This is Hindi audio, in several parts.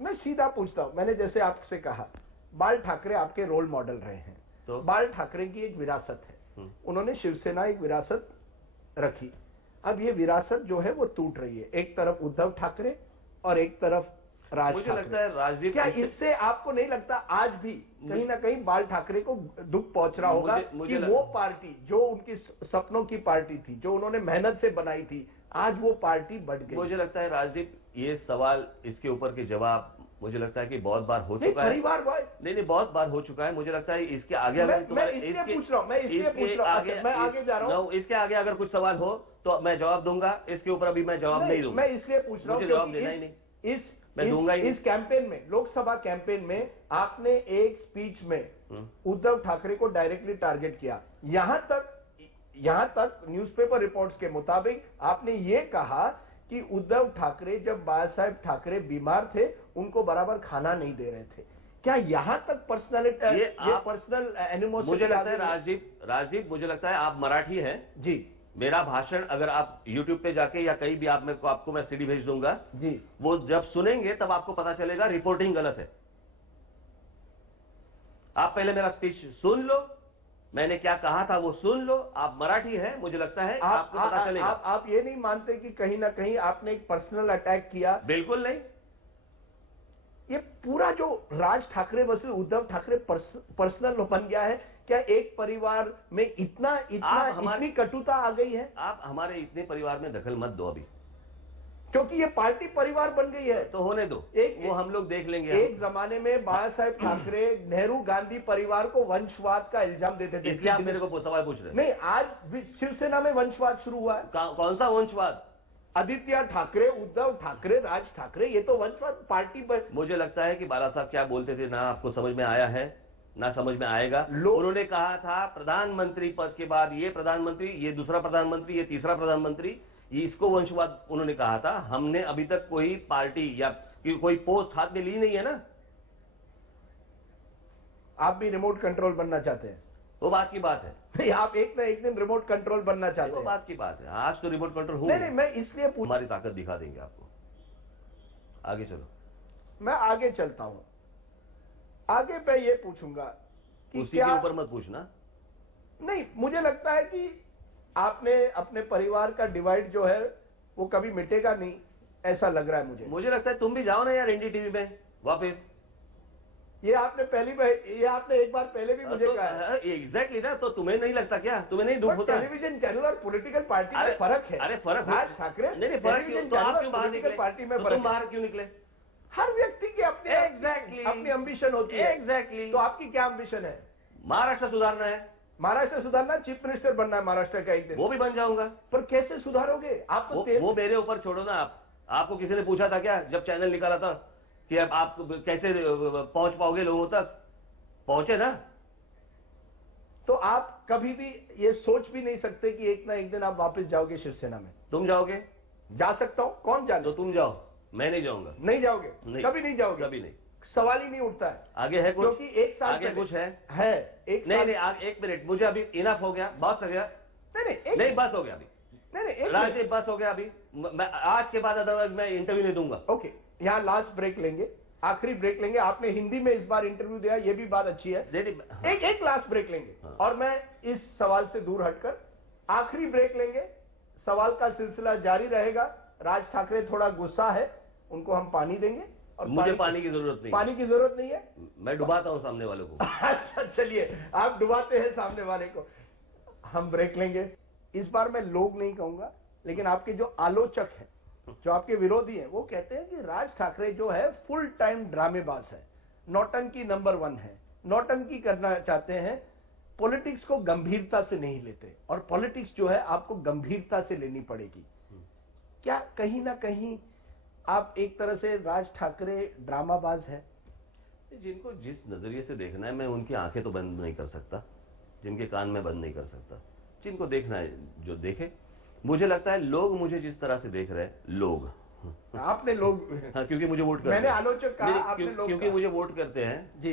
मैं सीधा पूछता हूं, मैंने जैसे आपसे कहा बाल ठाकरे आपके रोल मॉडल रहे हैं, तो बाल ठाकरे की एक विरासत है, उन्होंने शिवसेना एक विरासत रखी। अब ये विरासत जो है वो टूट रही है, एक तरफ उद्धव ठाकरे और एक तरफ राज मुझे ठाकरे। लगता है राजदीप, क्या इससे आपको नहीं लगता आज भी कहीं ना कहीं बाल ठाकरे को दुख पहुंच रहा होगा कि वो पार्टी जो उनकी सपनों की पार्टी थी, जो उन्होंने मेहनत से बनाई थी, आज वो पार्टी बढ़ गई? मुझे लगता है राजदीप, ये सवाल, इसके ऊपर के जवाब मुझे लगता है कि बहुत बार हो चुका है। परिवार नहीं, बहुत बार हो चुका है। मुझे लगता है इसके आगे मैं इसलिए पूछ रहा हूं, मैं आगे जा रहा हूं। इसके आगे अगर कुछ सवाल हो तो मैं जवाब दूंगा, इसके ऊपर अभी मैं जवाब नहीं दूंगा। मैं इसलिए पूछ रहा हूं, जवाब देना ही नहीं, मैं दूंगा ही नहीं। इस कैंपेन में, लोकसभा कैंपेन में आपने एक स्पीच में उद्धव ठाकरे को डायरेक्टली टारगेट किया। यहां तक न्यूज़पेपर रिपोर्ट्स के मुताबिक आपने ये कहा कि उद्धव ठाकरे जब बाला साहेब ठाकरे बीमार थे उनको बराबर खाना नहीं दे रहे थे। क्या यहां तक पर्सनैलिटी, ये पर्सनल एनिमोसिटी? मुझे लगता है राजदीप, मुझे लगता है आप मराठी हैं जी। मेरा भाषण अगर आप YouTube पे जाके या कहीं भी आपको मैं सीडी भेज दूंगा जी, वो जब सुनेंगे तब आपको पता चलेगा रिपोर्टिंग गलत है। आप पहले मेरा स्पीच सुन लो, मैंने क्या कहा था वो सुन लो। आप मराठी हैं, मुझे लगता है आपको पता चलेगा। आप ये नहीं मानते कि कहीं ना कहीं आपने एक पर्सनल अटैक किया? बिल्कुल नहीं। ये पूरा जो राज ठाकरे वर्सेस उद्धव ठाकरे पर्सनल बन गया है। क्या एक परिवार में इतनी कटुता आ गई है? आप हमारे इतने परिवार में दखल मत दो अभी, क्योंकि ये पार्टी परिवार बन गई है। तो होने दो, वो हम लोग देख लेंगे। एक जमाने में बाला साहेब ठाकरे नेहरू गांधी परिवार को वंशवाद का इल्जाम देते थे। इसलिए आप मेरे को सवाल पूछ रहे हैं? नहीं, आज शिवसेना में वंशवाद शुरू हुआ है। कौन सा वंशवाद? आदित्य ठाकरे, उद्धव ठाकरे, राज ठाकरे, ये तो वंशवाद पार्टी पर। मुझे लगता है कि बाला साहब क्या बोलते थे ना आपको समझ में आया है, ना समझ में आएगा। उन्होंने कहा था प्रधानमंत्री पद के बाद ये प्रधानमंत्री, ये दूसरा प्रधानमंत्री, ये तीसरा प्रधानमंत्री, इसको वंशवाद उन्होंने कहा था। हमने अभी तक कोई पार्टी या कोई पोस्ट हाथ में ली नहीं है ना। आप भी रिमोट कंट्रोल बनना चाहते हैं? वो बात की बात है। नहीं, आप एक ना एक दिन रिमोट कंट्रोल बनना चाहते हैं। वो बात की बात है। आज तो रिमोट कंट्रोल हो। नहीं, मैं इसलिए हमारी ताकत दिखा देंगे आपको। आगे चलो। मैं आगे चलता हूं। आगे मैं ये पूछूंगा कि उसी के ऊपर मत पूछना। नहीं, मुझे लगता है कि आपने अपने परिवार का डिवाइड जो है वो कभी मिटेगा नहीं, ऐसा लग रहा है मुझे लगता है तुम भी जाओ ना यार एनडीटीवी में वापस। ये आपने एक बार पहले भी मुझे कहा है। एग्जैक्टली ना, तो तुम्हें नहीं लगता क्या? तुम्हें नहीं दुख होता? टेलीविजन चैनल और पॉलिटिकल पार्टी में फर्क है। अरे फर्क राज ठाकरे नहीं, फर्क क्यों? तो आप क्यों बाहर निकले? पार्टी में तुम बाहर क्यों निकले? हर व्यक्ति की अपनी एम्बिशन होती है। एग्जैक्टली। तो आपकी क्या एम्बिशन है? महाराष्ट्र सुधारना है। महाराष्ट्र सुधारना, चीफ मिनिस्टर बनना है महाराष्ट्र का एक दिन। वो भी बन जाऊंगा। पर कैसे सुधारोगे आप? तो वो मेरे ऊपर छोड़ो ना। आपको किसी ने पूछा था क्या जब चैनल निकाला था कि अब आप कैसे पहुंच पाओगे लोगों तक? पहुंचे ना। तो आप कभी भी ये सोच भी नहीं सकते कि एक ना एक दिन आप वापस जाओगे शिवसेना में? तुम जाओगे? जा सकता हूं, कौन जाए? तो तुम जाओ, मैं नहीं जाऊंगा। नहीं जाओगे? नहीं। कभी नहीं जाओगे? कभी नहीं, सवाल ही नहीं उठता है। आगे है कुछ? क्योंकि एक साल आगे कुछ है एक नहीं, एक मिनट, मुझे अभी इनफ हो गया, बस हो गया। नहीं बस हो गया अभी। नहीं, राजीव बस हो गया अभी। मैं आज के बाद अदरवाइज मैं इंटरव्यू नहीं दूंगा। ओके, यहाँ लास्ट ब्रेक लेंगे, आखिरी ब्रेक लेंगे। आपने हिंदी में इस बार इंटरव्यू दिया, ये भी बात अच्छी है। एक लास्ट ब्रेक लेंगे और मैं इस सवाल से दूर हटकर आखिरी ब्रेक लेंगे। सवाल का सिलसिला जारी रहेगा। राज ठाकरे थोड़ा गुस्सा है, उनको हम पानी देंगे। और मुझे पानी की जरूरत नहीं। पानी की जरूरत नहीं है, मैं डुबाता हूं सामने वालों को। अच्छा चलिए, आप डुबाते हैं सामने वाले को। हम ब्रेक लेंगे। इस बार मैं लोग नहीं कहूंगा, लेकिन आपके जो आलोचक हैं, जो आपके विरोधी हैं, वो कहते हैं कि राज ठाकरे जो है फुल टाइम ड्रामेबाज है, नौटंकी नंबर 1 है, नौटंकी करना चाहते हैं, पॉलिटिक्स को गंभीरता से नहीं लेते और पॉलिटिक्स जो है आपको गंभीरता से लेनी पड़ेगी। क्या कहीं ना कहीं आप एक तरह से राज ठाकरे ड्रामाबाज है? जिनको जिस नजरिए से देखना है, मैं उनकी आंखें तो बंद नहीं कर सकता, जिनके कान में बंद नहीं कर सकता। जिनको देखना है जो देखे। मुझे लगता है लोग मुझे जिस तरह से देख रहे हैं, लोग आपने लोग हाँ, क्योंकि मुझे वोट करते मैंने हैं। आलोचक कहा, आपने लोग क्योंकि मुझे वोट करते हैं जी,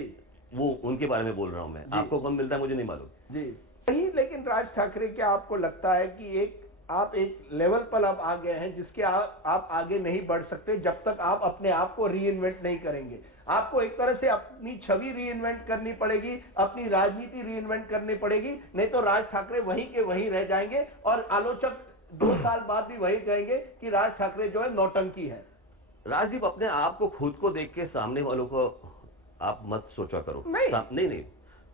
वो उनके बारे में बोल रहा हूं मैं। आपको कौन मिलता है मुझे नहीं मालूम जी। नहीं, लेकिन राज ठाकरे क्या आपको लगता है कि एक आप एक लेवल पर अब आ गए हैं जिसके आप आगे नहीं बढ़ सकते जब तक आप अपने आप को री इन्वेंट नहीं करेंगे। आपको एक तरह से अपनी छवि री इन्वेंट करनी पड़ेगी, अपनी राजनीति री इन्वेंट करनी पड़ेगी, नहीं तो राज ठाकरे वहीं के वहीं रह जाएंगे और आलोचक 2 साल बाद भी वही कहेंगे कि राज ठाकरे जो है नौटंकी है। राजदीप, अपने आप को खुद को देख के सामने वालों को आप मत सोचा करो। नहीं,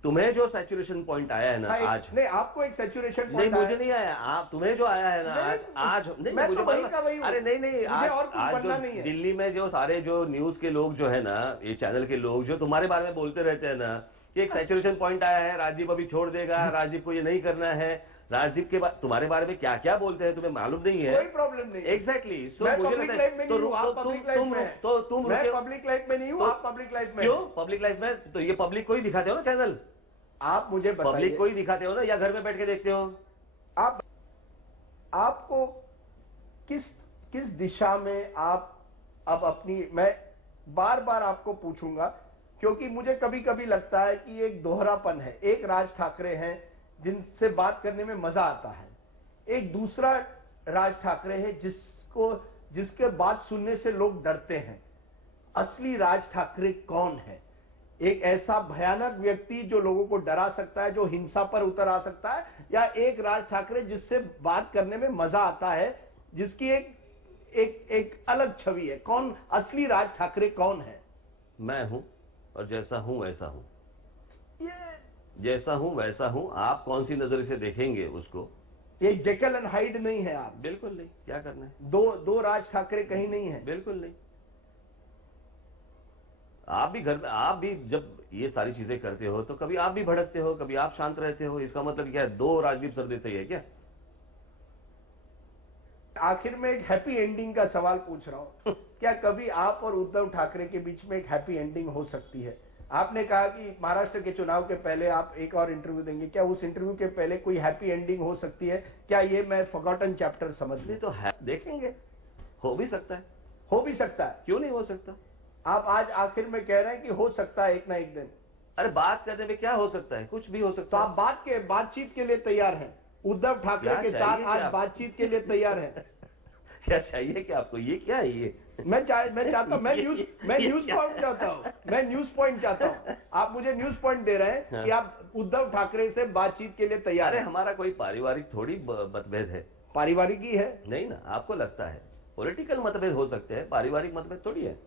तुम्हें जो सैचुरेशन पॉइंट आया है ना आज, नहीं आपको एक सैचुरेशन नहीं मुझे नहीं आया, आप तुम्हें जो आया है ना आज नहीं मैं मुझे तो वही का वही हूं। अरे नहीं आज जो नहीं है। दिल्ली में जो सारे जो न्यूज के लोग जो है ना, ये चैनल के लोग जो तुम्हारे बारे में बोलते रहते हैं ना कि एक सैचुरेशन पॉइंट आया है, राजदीप अभी छोड़ देगा, राजदीप को ये नहीं करना है, राजदीप के बाद तुम्हारे बारे में क्या क्या बोलते हैं तुम्हें मालूम नहीं है। कोई प्रॉब्लम नहीं। एग्जैक्टली। मैं पब्लिक लाइफ में नहीं हूं, आप पब्लिक लाइफ में हैं। मैं पब्लिक लाइफ में नहीं हूं, आप पब्लिक लाइफ में। क्यों पब्लिक लाइफ में? तो ये पब्लिक को ही दिखाते हो ना चैनल, आप मुझे बताइए। पब्लिक को ही दिखाते हो ना, या घर में बैठ के देखते हो? आपको किस दिशा में आप अब अपनी, मैं बार बार आपको पूछूंगा क्योंकि मुझे कभी कभी लगता है कि एक दोहरापन है। एक राज ठाकरे हैं जिनसे बात करने में मजा आता है, एक दूसरा राज ठाकरे है जिसके बात सुनने से लोग डरते हैं। असली राज ठाकरे कौन है? एक ऐसा भयानक व्यक्ति जो लोगों को डरा सकता है, जो हिंसा पर उतर आ सकता है, या एक राज ठाकरे जिससे बात करने में मजा आता है, जिसकी एक अलग छवि है? कौन असली राज ठाकरे कौन है? मैं हूं, और जैसा हूं वैसा हूं। ये जैसा हूं वैसा हूं। आप कौन सी नजर से देखेंगे उसको? ये जेकल एंड हाइड नहीं है आप। बिल्कुल नहीं। क्या करना है? दो राज ठाकरे कहीं नहीं है। बिल्कुल नहीं। आप भी घर में, आप भी जब ये सारी चीजें करते हो तो कभी आप भी भड़कते हो, कभी आप शांत रहते हो। इसका मतलब क्या है? 2 राजदीप सरदेसाई सही है क्या? आखिर में एक हैप्पी एंडिंग का सवाल पूछ रहा हूं। क्या कभी आप और उद्धव ठाकरे के बीच में एक हैप्पी एंडिंग हो सकती है? आपने कहा कि महाराष्ट्र के चुनाव के पहले आप एक और इंटरव्यू देंगे, क्या उस इंटरव्यू के पहले कोई हैप्पी एंडिंग हो सकती है? क्या ये मैं फॉरगॉटन चैप्टर समझ लूं? तो देखेंगे, हो भी सकता है। हो भी सकता है, क्यों नहीं हो सकता? आप आज आखिर में कह रहे हैं कि हो सकता है एक ना एक दिन। अरे बात करने में क्या हो सकता है? कुछ भी हो सकता तो है। आप बातचीत के लिए तैयार हैं? उद्धव ठाकरे के साथ आज बातचीत के लिए तैयार हैं? क्या चाहिए क्या आपको? ये क्या है? ये मैं चाहता हूं, मैं न्यूज पॉइंट चाहता हूं, मैं न्यूज पॉइंट चाहता हूं। आप मुझे न्यूज पॉइंट दे रहे हैं कि आप उद्धव ठाकरे से बातचीत के लिए तैयार हैं। हमारा कोई पारिवारिक थोड़ी मतभेद है। पारिवारिक ही है। नहीं ना, आपको लगता है। पॉलिटिकल मतभेद हो सकते हैं, पारिवारिक मतभेद थोड़ी है।